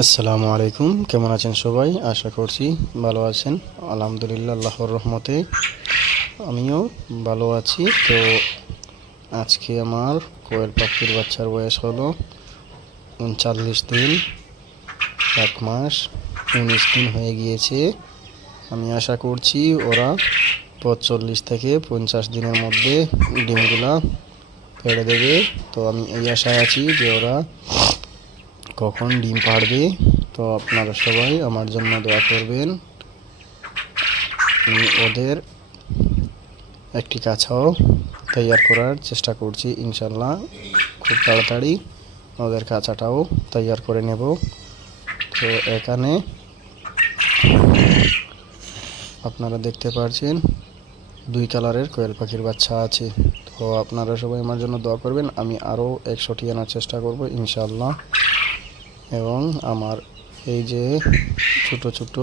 আসসালামু আলাইকুম, কেমন আছেন সবাই? আশা করছি ভালো আছেন। আলহামদুলিল্লাহ, আল্লাহর রহমতে আমিও ভালো আছি। তো আজকে আমার কোয়েল পাখির বাচ্চার বয়স হলো 39 দিন, 1 মাস 19 দিন হয়ে গিয়েছে। আমি আশা করছি ওরা 45 থেকে 50 দিনের মধ্যে ডিমগুলা পেড়ে দেবে। তো আমি এই আশায় আছি যে ওরা কখন ডিম পাড়বে। তো আপনারা সবাই আমার জন্য দোয়া করবেন। আমি ওদের একটি কাছাও তৈয়ার করার চেষ্টা করছি, ইনশাল্লাহ খুব তাড়াতাড়ি ওদের কাছাটাও তৈয়ার করে নেব। তো এখানে আপনারা দেখতে পাচ্ছেন 2 কালারের কোয়েল পাখির বাচ্চা আছে। তো আপনারা সবাই আমার জন্য দোয়া করবেন। আমি আরও 100টি আনার চেষ্টা করব ইনশাল্লাহ। এবং আমার এই যে ছোট ছোট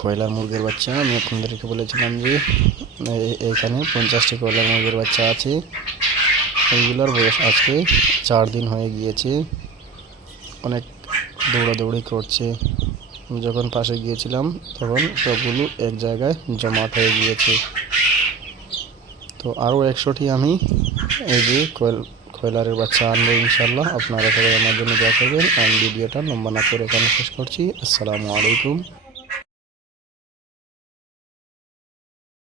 কয়লার মুরগির বাচ্চা, আমি আপনাদেরকে বলেছিলাম যে এইখানে 50টি কয়লার মুরগির বাচ্চা আছে। এইগুলোর বয়স আজকে 4 দিন হয়ে গিয়েছে। অনেক দৌড়াদৌড়ি করছে। আমি যখন পাশে গিয়েছিলাম তখন সবগুলো এক জায়গায় জমাট হয়ে গিয়েছে। তো আরও 100টি আমি এই যে কয়লারের বাচ্চা আনবো ইনশাল্লাহ। আপনারা সবাই আমার জন্য দোয়া করবেন। আমি ভিডিওটা লম্বা না করে এখানে শেষ করছি। আসসালামু আলাইকুম।